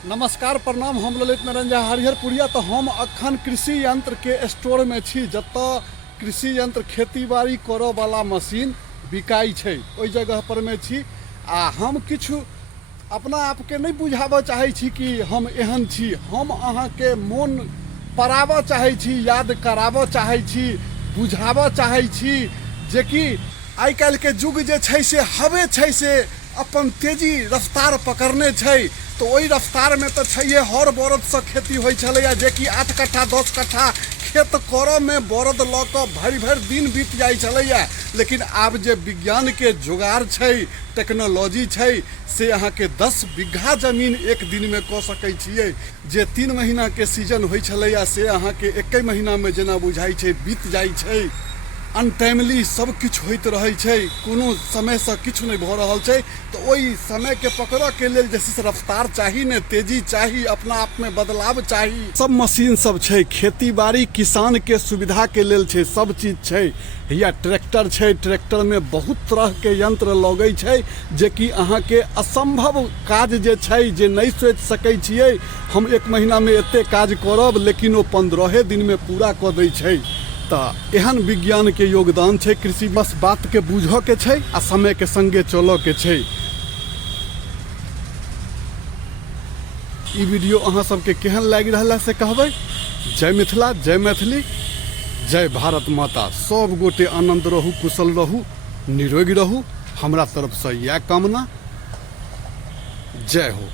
नमस्कार प्रणाम। हम ललित नारायण झा हरिहरपुरिया। तो हम अखन कृषि यंत्र के स्टोर में छी, जत कृषि यंत्र खेती बाड़ी करऽ वाला मशीन बिकाई छै, ओई जगह पर में छी। आ हम किछु अपना आप के नहीं बुझाबऽ चाहे छी कि हम एहन छी। हम अहाँ के मोन पराबऽ चाहे छी, याद कराबऽ चाहे छी, बुझाबऽ चाहे छी जे कि आइ काल्हि के युग जे छै से हवे छै से अपन तेजी रफ्तार पकड़ने छै। तो ओई रफ्तार में तो छैहे हर बरद से खेती होइ छलैया, जे कि 8 कट्ठा 10 कट्ठा खेत करऽ में बरद लऽ कऽ भरि भरि दिन बीत जाइ छलैया। लेकिन आब जे विज्ञान के जुगाड़ छै, टेक्नोलॉजी छै, से अहाँ के 10 बीघा जमीन एक दिन में कऽ सकै छियै। जे 3 महीना के सीजन होइ छलैया से अहाँ के 1 महीना में जेना बुझाइ छै बीत जाइ छै। अनटाइमली सब किछु होइत रहै छै, कोनो समय से किछु नहीं भऽ रहल छै। तो ओई समय के पकड़ऽ के लेल जे से रफ्तार चाही ने, तेजी चाही, अपना आप में बदलाव चाही। सब मशीन सब छै, खेती बाड़ी किसान के सुविधा के लेल छै, सब चीज छै। या ट्रैक्टर छै, ट्रैक्टर में बहुत तरह के यंत्र लगै छै, जे कि अहाँ के असंभव काज जे छै, जे नहीं सोच सकै छियै हम 1 महीना में एते काज करब, लेकिन वो 15 दिन में पूरा कऽ दै छै। तो एहन विज्ञान के योगदान छै कृषि। बस बात के बूझऽ के छै आ समय के संगे चलऽ के छै। ई वीडियो अहाँ सबके केहन लागि रहल है से कहबै। जय मिथिला, जय मैथिली, जय भारत माता। सब गोटे आनंद रहू, कुशल रहू, निरोगी रहू। हमरा तरफ से यह कामना। जय हो।